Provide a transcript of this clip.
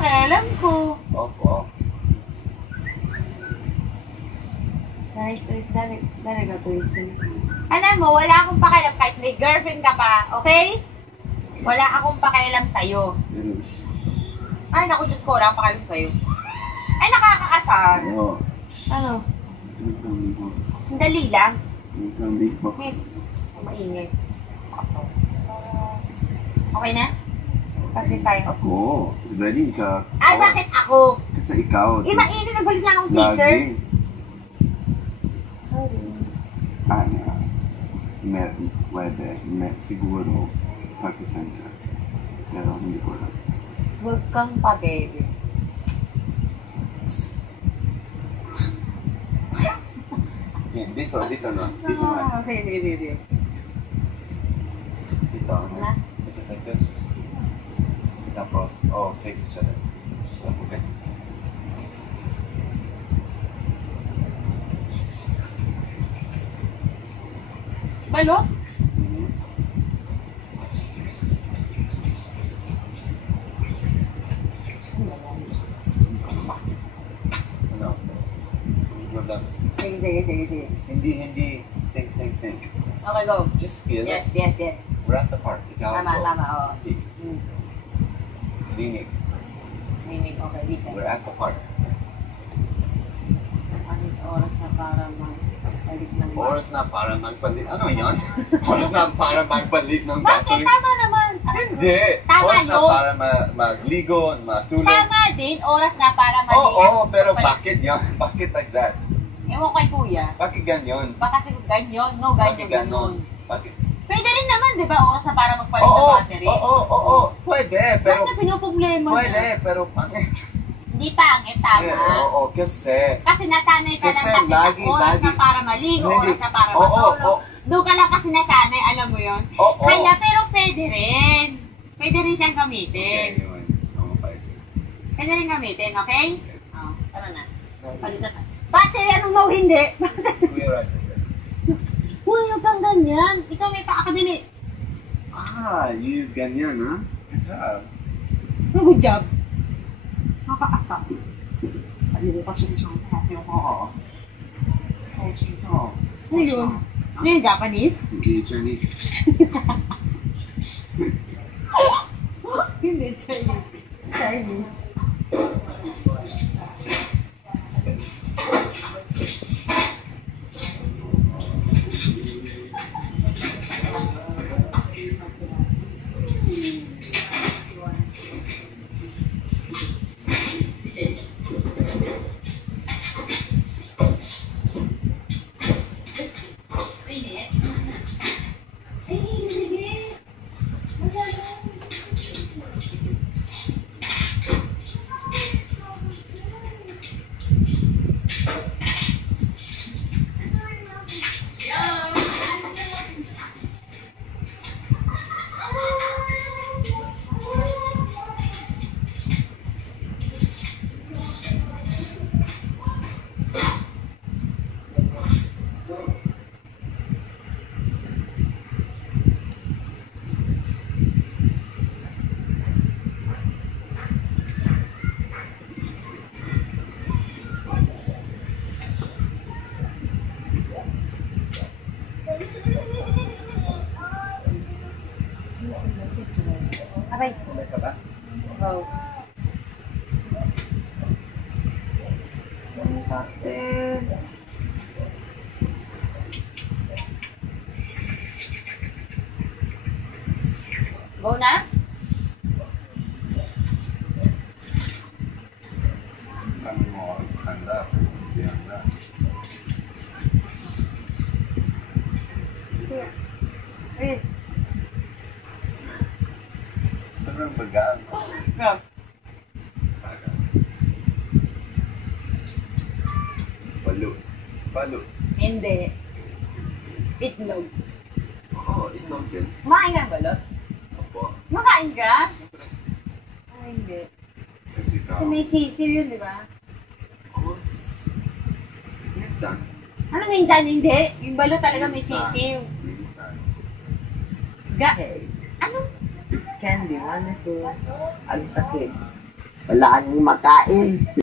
pakialam ko. Opo. Dahil gagawin. Alam mo, wala akong pakialam kahit may girlfriend ka pa, okay? Wala akong pakialam sa'yo. Ay, naku, Diyos ko, wala akong pakialam sa'yo. Ay, nakakaasar. Oo. Ano? Sabi ko. Dali lang. Sabi ko. Okay. Maingay. Asar. Okay na? Practice tayo. Ako. Ready ka. Ay, bakit ako? Kasi ikaw. Mainit, nagbalit na akong teaser. Lagi. Sorry. Pwede. Siguro. Pagkasensya. Pero hindi ko lang. Huwag kang pa-baby. Dito na. Dito na. Sige. Dito. Na? If it's like this, tapos, face each other. Okay? Balot? Ano? Sige. Hindi. Think. Okay, go. Just feel it. Yes. We're at the park. Ikaw Tama, ako. oo. Linig. Meaning, okay, listen. We're at the park. Anong oras na para mag-balik ng Oras na para magpalit. Ano yan? Oras na para magpalit ng Bakit? battery. Tama naman. Hindi. Tama Oras na yun. para magligo, matulog. Tama din, oras na para maligo. Oo, pero bakit yan? Bakit like that? Ewan kay kuya. Bakit ganyan? Baka siguro ganyan, no, Bakit ganyan. ganon? Bakit? Pwede rin naman, di ba, oras na para magpalit ng battery? Oo. Pwede, pero... Bakit pinoproblema Pwede, niya? pero pangit. Hindi pangit, tama. Oo, kasi... Kasi nasanay ka Kasi lang kasi oras lagi. na para maligo, Hindi. oras na para Oo, matulog. oo. Doon ka lang kasi nasanay, alam mo yon. Oo. Kaya, pero pwede rin. Pwede rin siyang Okay, gamitin. yun. Oo, paisip. Pwede rin gamitin, okay? Oo, tara na. Palit na. Battery, anong no, hindi? Kuya Roger. Uy, huwag kang ganyan. Ikaw may paakadili. Use ganyan, ha? Good job. Good job. Nakakaasap. Ano pa siya happy ako? Coaching to. Ano yun? Ano yun, Japanese? Hindi, Chinese. Hindi, Chinese. Chinese. Aray. Kulay ka ba? Wow. Go na? Sabi mo, handa. Hindi handa. Sobrang bagaan. Go. Balut. Hindi. Itlog. Oo, itlog din. Kumain ka ng balot? Opo. Makain ka? Ay, hindi. Kasi ikaw. Kasi may sisiw yun, di ba? Oo. Minsan. Ano minsan? Hindi. Yung balot talaga may sisiw. Minsan. Ano? Candy, wonderful. Ang sakit. Wala kang makain.